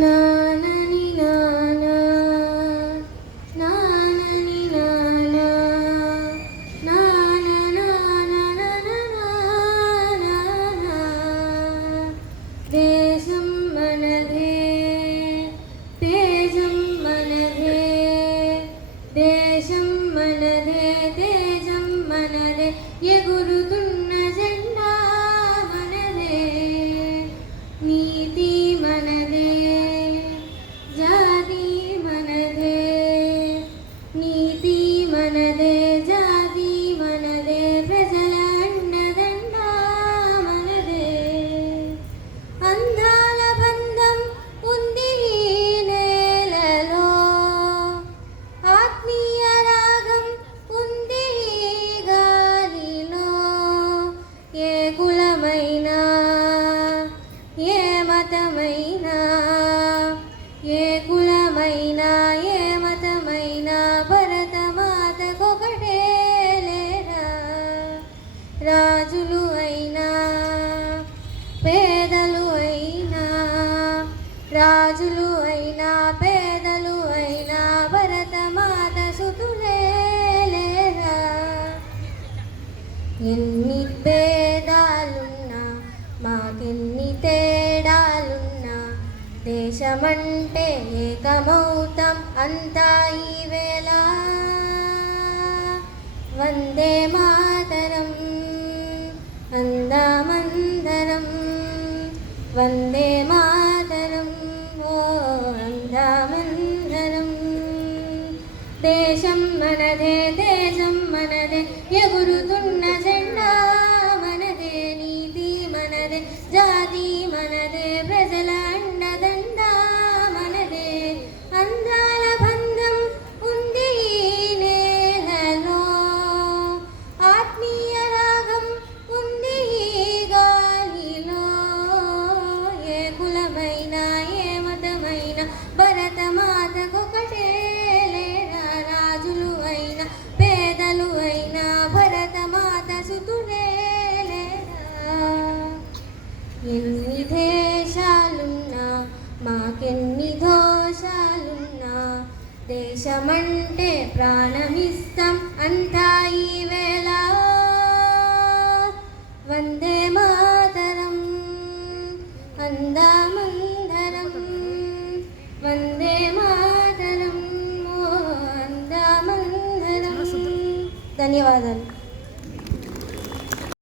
నానని నానా నానని నానా నానా నానా దేశం మనదే తేజం మనదే దేశం మనదే తేజం మనదే ఎగురుతున్న జెండా మనదే నీతి మనదే జాతి మనదే నీతి మనదే జాతి మనదే ప్రజల అండదండ మనదే అందాల బంధం ఉంది ఈ నేలలో ఆత్మీయ రాగం ఉంది ఈ గాలిలో ఏ కులమైనా ఏ మతమైనా ఏ కులమైనా ఏ మతమైనా భరతమాతకొకటే లేరా రాజులు అయినా పేదలు అయినా రాజులు అయినా పేదలు అయినా భరతమాత సుతులే లేరా ఎన్ని భేదాలున్నా మాకెన్ని తేడాలున్నా దేశమంటే ఏకమౌతం అంతా ఈ వేళ వందే మాతరం అందామందరం వందే మాతరం ఓ అందామందరం దేశం మనదే దేశం మనదే ఎగురుతున్న జెండా మనదే నీతి మనదే జాతి మనదే ప్రజల అండదండ మనదే అందాల బంధం ఉంది ఈ నేలలో ఆత్మీయ రాగం ఉంది ఈ గాలిలో ఏ కులమైనా ఏ మతమైనా భరతమాతకొకటే లేరా రాజులు అయినా పేదలు అయినా భరతమాత సుతులే లేరా ఎన్ని దేశాలున్నా మాకెన్ని దోషాలున్నా దేశమంటే ప్రాణమిస్తాం అంతా ఈ వేళ వందే మాతరం అందామందరం వందే మాతరం ఓ అందామందరం ధన్యవాదాలు.